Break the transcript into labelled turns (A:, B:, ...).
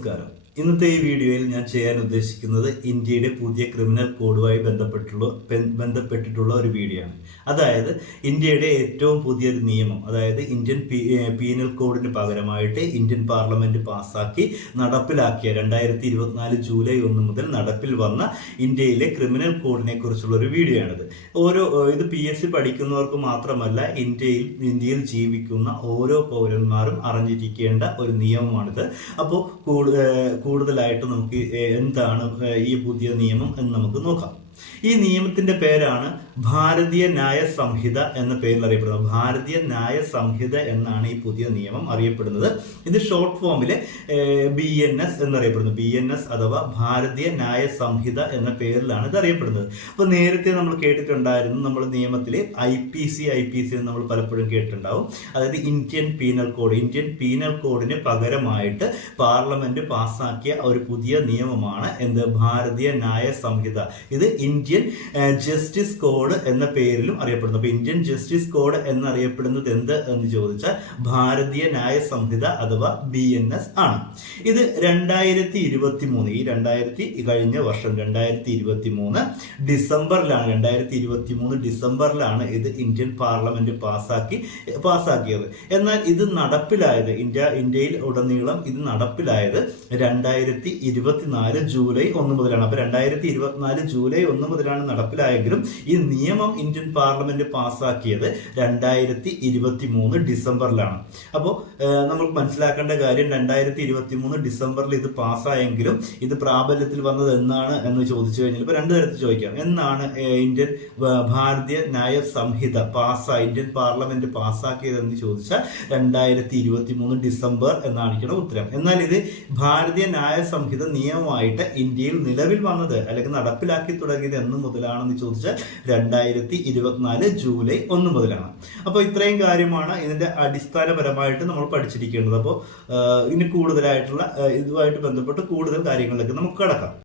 A: cara. ഇന്നത്തെ ഈ വീഡിയോയിൽ ഞാൻ ചെയ്യാൻ ഉദ്ദേശിക്കുന്നത് ഇന്ത്യയുടെ പുതിയ ക്രിമിനൽ കോഡുമായി ബന്ധപ്പെട്ടുള്ള ബന്ധപ്പെട്ടിട്ടുള്ള ഒരു വീഡിയോ ആണ്. അതായത് ഇന്ത്യയുടെ ഏറ്റവും പുതിയൊരു നിയമം അതായത് ഇന്ത്യൻ പീനൽ കോഡിന് പകരമായിട്ട് ഇന്ത്യൻ പാർലമെന്റ് പാസ്സാക്കി നടപ്പിലാക്കിയ രണ്ടായിരത്തി ഇരുപത്തിനാല് ജൂലൈ ഒന്ന് മുതൽ നടപ്പിൽ വന്ന ഇന്ത്യയിലെ ക്രിമിനൽ കോഡിനെ കുറിച്ചുള്ള ഒരു വീഡിയോ ആണിത്. ഓരോ ഇത് പി എസ് സി പഠിക്കുന്നവർക്ക് മാത്രമല്ല ഇന്ത്യയിൽ ഇന്ത്യയിൽ ജീവിക്കുന്ന ഓരോ പൗരന്മാരും അറിഞ്ഞിരിക്കേണ്ട ഒരു നിയമമാണിത്. അപ്പോൾ കൂടുതലായിട്ട് നമുക്ക് എന്താണ് ഈ പുതിയ നിയമം എന്ന് നമുക്ക് നോക്കാം. ഈ നിയമത്തിന്റെ പേരാണ് ഭാരതീയ ന്യായ സംഹിത എന്ന പേരിൽ അറിയപ്പെടുന്നത്. ഭാരതീയ ന്യായ സംഹിത എന്നാണ് ഈ പുതിയ നിയമം അറിയപ്പെടുന്നത്. ഇത് ഷോർട്ട് ഫോമിൽ ബി എൻ എസ് എന്നറിയപ്പെടുന്നു. ബി എൻ എസ് അഥവാ ഭാരതീയ ന്യായ സംഹിത എന്ന പേരിലാണ് ഇത് അറിയപ്പെടുന്നത്. അപ്പോൾ നേരത്തെ നമ്മൾ കേട്ടിട്ടുണ്ടായിരുന്നു നമ്മൾ നിയമത്തിൽ I P C I P C നമ്മൾ പലപ്പോഴും കേട്ടിട്ടുണ്ടാവും. അതായത് Indian penal code Indian penal കോഡിന് പകരമായിട്ട് പാർലമെന്റ് പാസ്സാക്കിയ ഒരു പുതിയ നിയമമാണ് എന്ത്? ഭാരതീയ ന്യായ സംഹിത. ഇത് ഇന്ത്യൻ ജസ്റ്റിസ് കോഡ് എന്ന പേരിലും അറിയപ്പെടുന്നു. അപ്പൊ ഇന്ത്യൻ ജസ്റ്റിസ് കോഡ് എന്നറിയപ്പെടുന്നത് എന്ത് എന്ന് ചോദിച്ചാൽ ഭാരതീയ ന്യായ സംഹിത അഥവാ ബി എൻ എസ് ആണ്. ഇത് രണ്ടായിരത്തി ഇരുപത്തി മൂന്ന് ഈ രണ്ടായിരത്തി കഴിഞ്ഞ വർഷം രണ്ടായിരത്തി ഇരുപത്തി മൂന്ന് ഡിസംബറിലാണ് രണ്ടായിരത്തി ഇരുപത്തി മൂന്ന് ഡിസംബറിലാണ് ഇത് ഇന്ത്യൻ പാർലമെന്റ് പാസ്സാക്കി പാസ്സാക്കിയത്. എന്നാൽ ഇത് നടപ്പിലായത് ഇന്ത്യ ഇന്ത്യയിൽ ഉടനീളം ഇത് നടപ്പിലായത് രണ്ടായിരത്തി ഇരുപത്തിനാല് ജൂലൈ ഒന്ന് മുതലാണ്. അപ്പൊ രണ്ടായിരത്തി ഇരുപത്തിനാല് ജൂലൈ ഒന്ന് മുതലാണ് നടപ്പിലായെങ്കിലും ഈ നിയമം ഇന്ത്യൻ പാർലമെന്റ് പാസ്സാക്കിയത് രണ്ടായിരത്തി ഇരുപത്തി മൂന്ന് ഡിസംബറിലാണ് അപ്പോൾ നമ്മൾ മനസ്സിലാക്കേണ്ട കാര്യം രണ്ടായിരത്തി ഇരുപത്തി മൂന്ന് ഡിസംബറിൽ ഇത് പാസ്സായെങ്കിലും ഇത് പ്രാബല്യത്തിൽ വന്നത് എന്നാണ് എന്ന് ചോദിച്ചു കഴിഞ്ഞാൽ ഇപ്പൊ രണ്ട് തരത്തിൽ ചോദിക്കാം. എന്നാണ് ഇന്ത്യൻ ഭാരതീയ ന്യായ സംഹിത പാസ്സായി ഇന്ത്യൻ പാർലമെന്റ് പാസ്സാക്കിയതെന്ന് ചോദിച്ചാൽ രണ്ടായിരത്തി ഇരുപത്തി മൂന്ന് ഡിസംബർ എന്നാണ് ഉത്തരം. എന്നാൽ ഇത് ഭാരതീയ ന്യായ സംഹിത നിയമമായിട്ട് ഇന്ത്യയിൽ നിലവിൽ വന്നത് അല്ലെങ്കിൽ നടപ്പിലാക്കി തുടങ്ങിയത് എന്ന് മുതലാണെന്ന് ചോദിച്ചാൽ രണ്ടായിരത്തി ഇരുപത്തിനാല് ജൂലൈ ഒന്ന് മുതലാണ്. അപ്പോൾ ഇത്രയും കാര്യമാണ് ഇതിന്റെ അടിസ്ഥാനപരമായിട്ട് നമ്മൾ പഠിച്ചിരിക്കേണ്ടത്. അപ്പോൾ ഇനി കൂടുതലായിട്ടുള്ള ഇതുമായിട്ട് ബന്ധപ്പെട്ട് കൂടുതൽ കാര്യങ്ങളിലേക്ക് നമുക്ക് കടക്കാം.